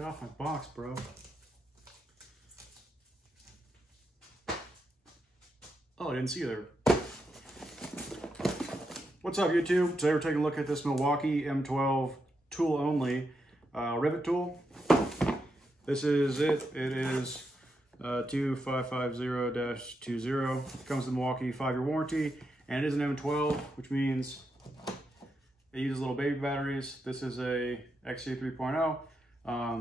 Get off my box, bro. Oh, I didn't see you there. What's up, YouTube? Today we're taking a look at this Milwaukee M12 tool only rivet tool. This is it. It is 2550-20. Comes with the Milwaukee 5-year warranty, and it is an M12, which means it uses little baby batteries. This is a XC 3.0.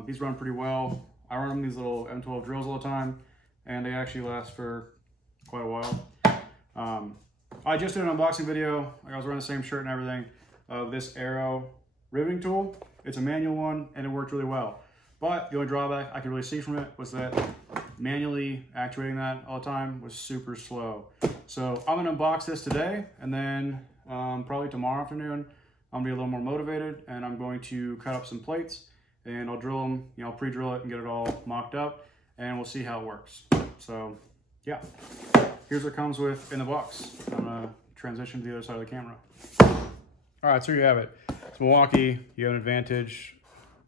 These run pretty well. I run these little M12 drills all the time, and they actually last for quite a while. I just did an unboxing video. I was wearing the same shirt and everything of this Arrow riveting tool. It's a manual one, and it worked really well. But the only drawback I could really see from it was that manually actuating that all the time was super slow. So I'm gonna unbox this today, and then probably tomorrow afternoon, I'm gonna be a little more motivated, and I'm going to cut up some plates, and I'll drill them, you know, pre-drill it and get it all mocked up, and we'll see how it works. So yeah, here's what it comes with in the box. I'm gonna transition to the other side of the camera. All right, so here you have it. It's Milwaukee. You have an advantage,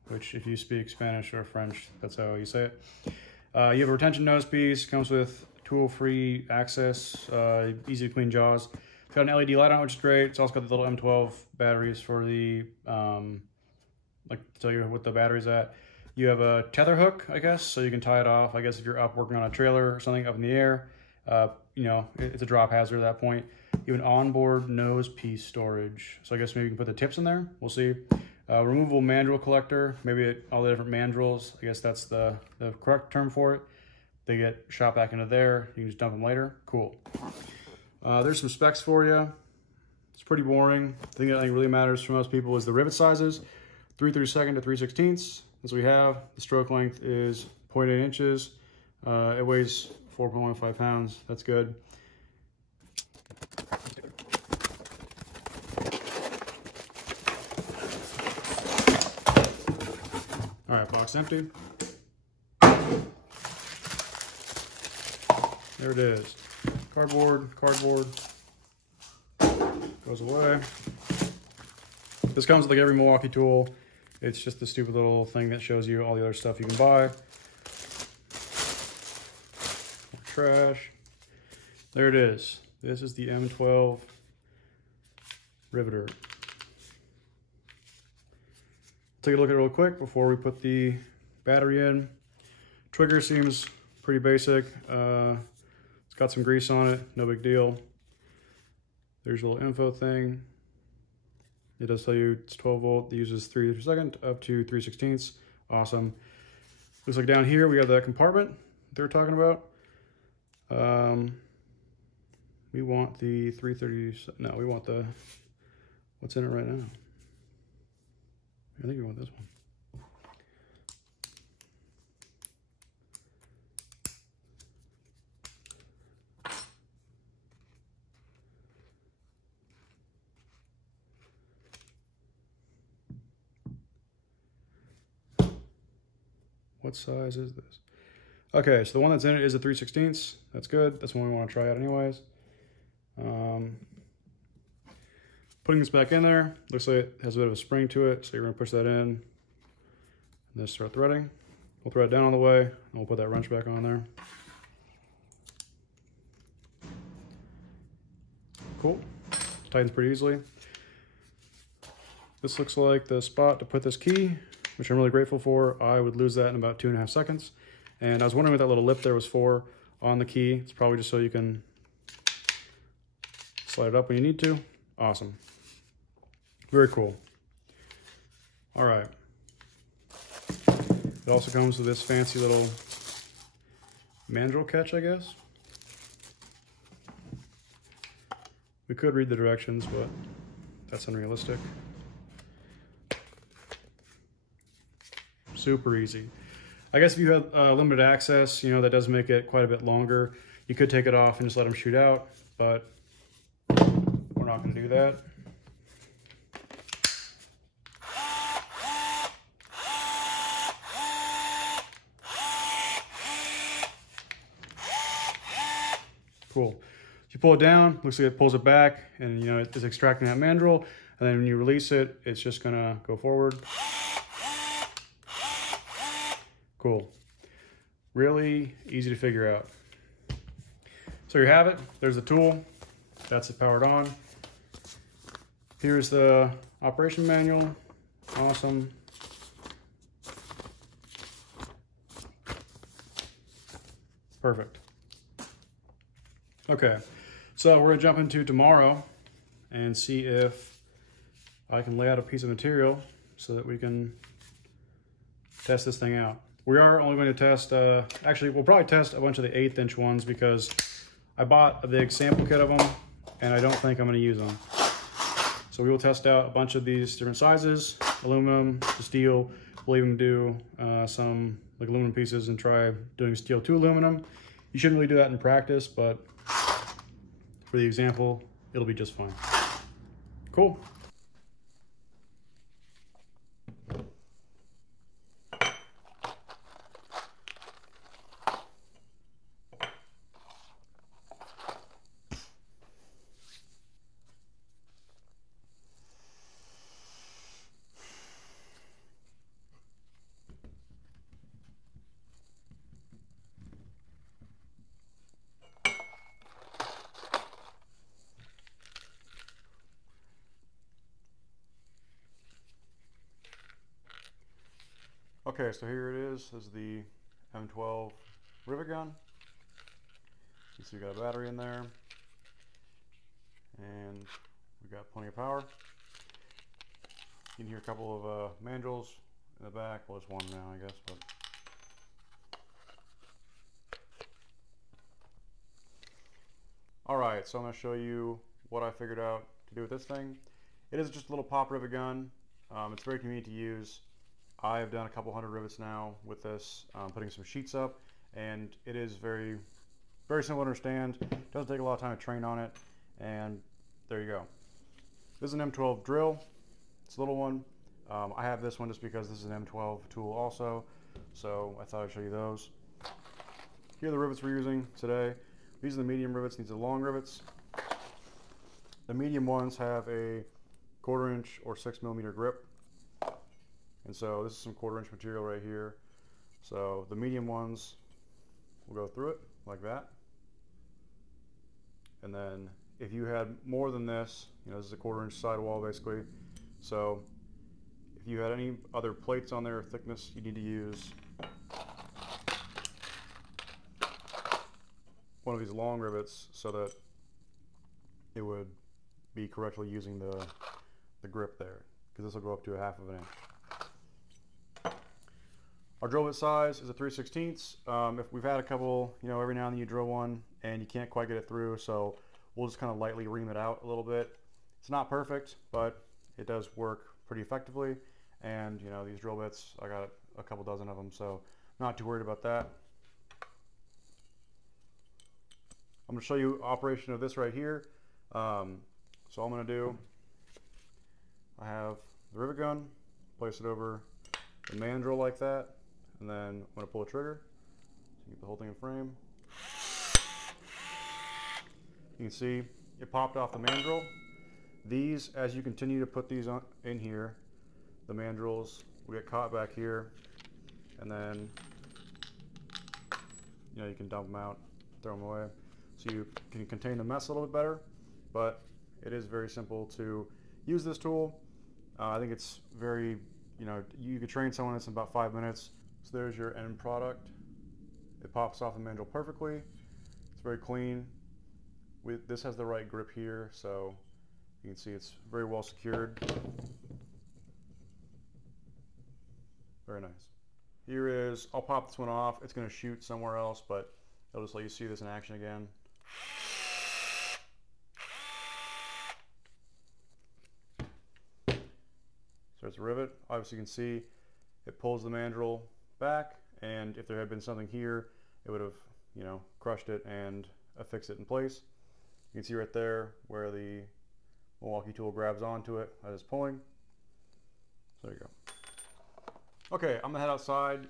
which if you speak Spanish or French, that's how you say it. You have a retention nose piece. Comes with tool-free access, easy to clean jaws. It's got an LED light on it, which is great. It's also got the little M12 batteries for the, like to tell you what the battery's at. You have a tether hook, I guess, so you can tie it off. I guess if you're up working on a trailer or something up in the air, you know, it's a drop hazard at that point. You have an onboard nose piece storage. So I guess maybe you can put the tips in there. We'll see. Removable mandrel collector, maybe all the different mandrels. I guess that's the correct term for it. They get shot back into there. You can just dump them later. Cool. There's some specs for you. It's pretty boring. The thing that I think really matters for most people is the rivet sizes. 3/32 to 3/16. As we have, the stroke length is 0.8 inches. It weighs 4.15 pounds. That's good. All right, box empty. There it is. Cardboard goes away. This comes with like every Milwaukee tool. It's just the stupid little thing that shows you all the other stuff you can buy. Trash. There it is. This is the M12 Riveter. Take a look at it real quick before we put the battery in. Trigger seems pretty basic. It's got some grease on it, no big deal. There's a little info thing. It does tell you it's 12 volt, it uses 3/2 up to 3/16. Awesome. Looks like down here we have that compartment they were talking about. We want the 330, no, we want the, what's in it right now? I think we want this one. What size is this? Okay, so the one that's in it is a 3/16. That's good. That's one we want to try out anyways. Putting this back in there, looks like it has a bit of a spring to it, so you're going to push that in and then start threading. We'll thread it down all the way, and we'll put that wrench back on there. Cool. Tightens pretty easily. This looks like the spot to put this key, which I'm really grateful for. I would lose that in about 2.5 seconds. And I was wondering what that little lip there was for on the key. It's probably just so you can slide it up when you need to. Awesome. Very cool. All right. It also comes with this fancy little mandrel catch, I guess. We could read the directions, but that's unrealistic. Super easy. I guess if you have limited access, you know, that does make it quite a bit longer. You could take it off and just let them shoot out, but we're not going to do that. Cool. If you pull it down, looks like it pulls it back, and you know it's extracting that mandrel, and then when you release it, it's just gonna go forward. Cool. Really easy to figure out. So you have it. There's the tool. That's it powered on. Here's the operation manual. Awesome. Perfect. Okay, so we're gonna jump into tomorrow and see if I can lay out a piece of material so that we can test this thing out. We are only going to test, actually we'll probably test a bunch of the 1/8 inch ones because I bought a big sample kit of them and I don't think I'm gonna use them. So we will test out a bunch of these different sizes, aluminum to steel. We'll even do some like aluminum pieces and try doing steel to aluminum. You shouldn't really do that in practice, but for the example, it'll be just fine. Cool. Okay, so here it is. This is the M12 Rivet gun. You see we got a battery in there, and we got plenty of power. You can hear a couple of mandrels in the back. Well, it's one now, I guess, but all right. So I'm going to show you what I figured out to do with this thing. It is just a little pop rivet gun. It's very convenient to use. I have done a couple hundred rivets now with this, putting some sheets up, and it is very, very simple to understand. It doesn't take a lot of time to train on it, and there you go. This is an M12 drill. It's a little one. I have this one just because this is an M12 tool also, so I thought I'd show you those. Here are the rivets we're using today. These are the medium rivets, these are the long rivets. The medium ones have a 1/4 inch or 6mm grip. And so this is some 1/4 inch material right here. So the medium ones will go through it like that. And then if you had more than this, you know, this is a 1/4 inch sidewall basically. So if you had any other plates on there, thickness, you need to use one of these long rivets so that it would be correctly using the grip there, because this will go up to 1/2 inch. Our drill bit size is a 3/16. If we've had a couple, you know, every now and then you drill one and you can't quite get it through, so we'll just kind of lightly ream it out a little bit. It's not perfect, but it does work pretty effectively. And you know, these drill bits, I got a couple dozen of them, so not too worried about that. I'm going to show you operation of this right here. So all I'm going to do, I have the rivet gun, place it over the mandrel like that, and then I'm going to pull a trigger so you get the whole thing in frame. You can see it popped off the mandrel. These, as you continue to put these on in here, the mandrels will get caught back here, and then you know, you can dump them out, throw them away, so you can contain the mess a little bit better. But it is very simple to use this tool. I think it's very, you know, you could train someone in about 5 minutes. So there's your end product. It pops off the mandrel perfectly. It's very clean. This has the right grip here, so you can see it's very well secured. Very nice. Here is, I'll pop this one off. It's going to shoot somewhere else, but I'll just let you see this in action again. So it's a rivet. Obviously you can see it pulls the mandrel back, and if there had been something here, it would have, you know, crushed it and affixed it in place. You can see right there where the Milwaukee tool grabs onto it as it's pulling. So there you go. Okay, I'm gonna head outside,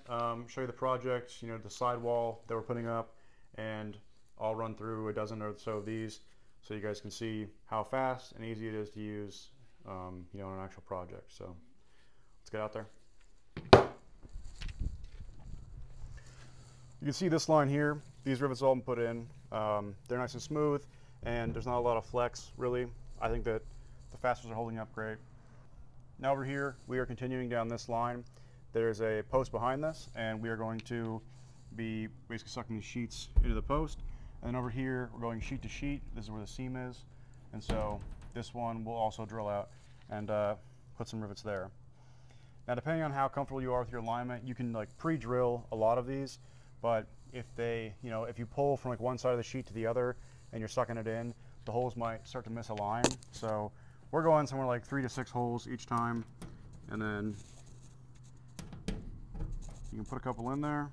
show you the project, you know, the sidewall that we're putting up, and I'll run through a dozen or so of these so you guys can see how fast and easy it is to use, you know, on an actual project. So let's get out there. You can see this line here, these rivets all been put in. They're nice and smooth, and there's not a lot of flex, really. I think that the fasteners are holding up great. Now over here, we are continuing down this line. There's a post behind this, and we are going to be basically sucking the sheets into the post. And then over here, we're going sheet to sheet. This is where the seam is. And so this one will also drill out and put some rivets there. Now, depending on how comfortable you are with your alignment, you can like pre-drill a lot of these, but if they, if you pull from like one side of the sheet to the other and you're sucking it in, the holes might start to misalign. So we're going somewhere like 3 to 6 holes each time, and then you can put a couple in there.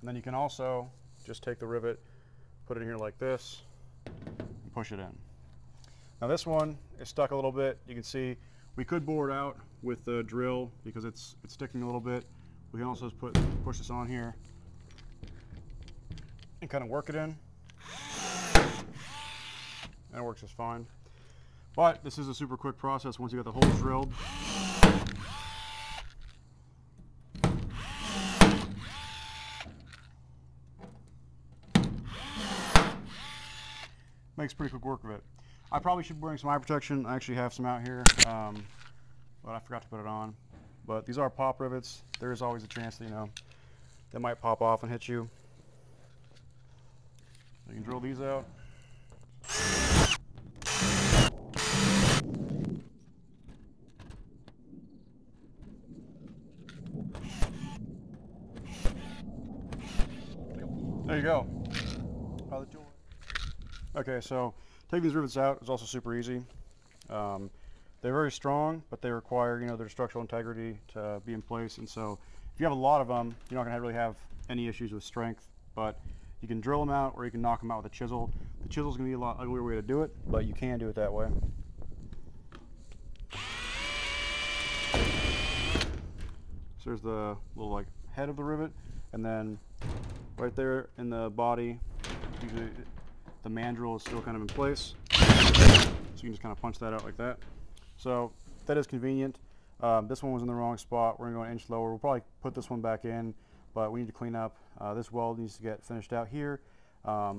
And then you can also just take the rivet, put it in here like this, and push it in. Now this one is stuck a little bit. You can see we could bore it out with the drill because it's sticking a little bit. We can also just push this on here and kind of work it in. And it works just fine. But this is a super quick process once you got the holes drilled. Makes pretty quick work of it. I probably should be wearing some eye protection. I actually have some out here, but I forgot to put it on. But these are pop rivets. There is always a chance that, they might pop off and hit you. You can drill these out. There you go. Okay, so taking these rivets out is also super easy. They're very strong, but they require, their structural integrity to be in place. And so if you have a lot of them, you're not going to really have any issues with strength. But you can drill them out, or you can knock them out with a chisel. The chisel is going to be a lot uglier way to do it, but you can do it that way. So there's the little head of the rivet, and then right there in the body, usually the mandrel is still kind of in place. So you can just kind of punch that out like that. So that is convenient. This one was in the wrong spot. We're going to go an inch lower. We'll probably put this one back in, but we need to clean up. This weld needs to get finished out here. I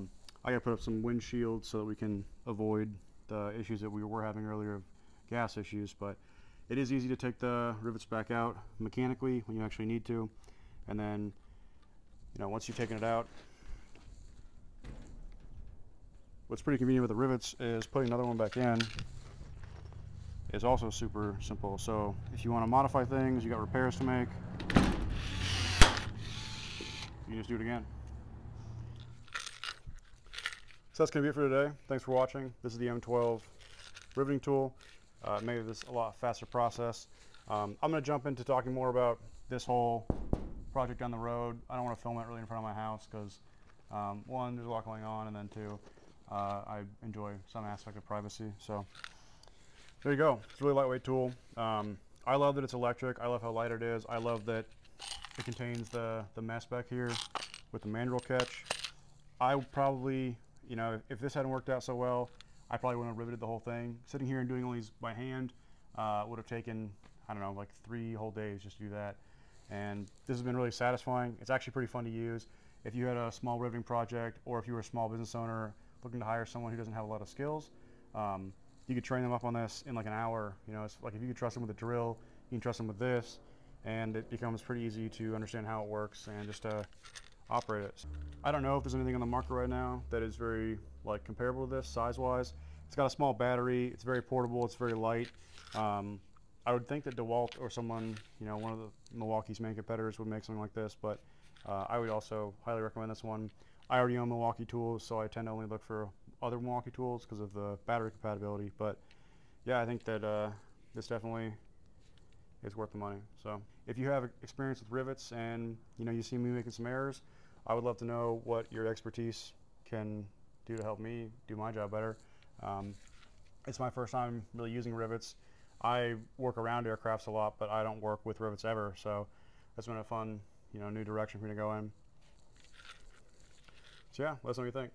got to put up some windshields so that we can avoid the issues that we were having earlier of gas issues. But it is easy to take the rivets back out mechanically when you actually need to. And then, once you've taken it out, what's pretty convenient with the rivets is putting another one back in is also super simple. So if you want to modify things, you got repairs to make, you just do it again. So that's going to be it for today. Thanks for watching. This is the M12 riveting tool. Made this a lot faster process. I'm going to jump into talking more about this whole project down the road. I don't want to film it really in front of my house because one, there's a lot going on, and then two, I enjoy some aspect of privacy. So there you go. It's a really lightweight tool. I love that it's electric. I love how light it is. I love that it contains the mesh back here with the mandrel catch. I probably, if this hadn't worked out so well, I probably wouldn't have riveted the whole thing. Sitting here and doing all these by hand would have taken, I don't know, like 3 whole days just to do that. And this has been really satisfying. It's actually pretty fun to use. If you had a small riveting project, or if you were a small business owner looking to hire someone who doesn't have a lot of skills, you could train them up on this in like an hour. It's like if you could trust them with a drill, you can trust them with this, and it becomes pretty easy to understand how it works and just operate it. I don't know if there's anything on the market right now that is very comparable to this size-wise. It's got a small battery. It's very portable. It's very light. I would think that DeWalt or someone, one of the Milwaukee's main competitors would make something like this, but I would also highly recommend this one. I already own Milwaukee tools, so I tend to only look for other Milwaukee tools because of the battery compatibility. But yeah, I think that this definitely is worth the money. So if you have experience with rivets and you see me making some errors, I would love to know what your expertise can do to help me do my job better. It's my first time really using rivets. I work around aircrafts a lot, but I don't work with rivets ever. So that's been a fun, new direction for me to go in. So yeah, let us know what you think.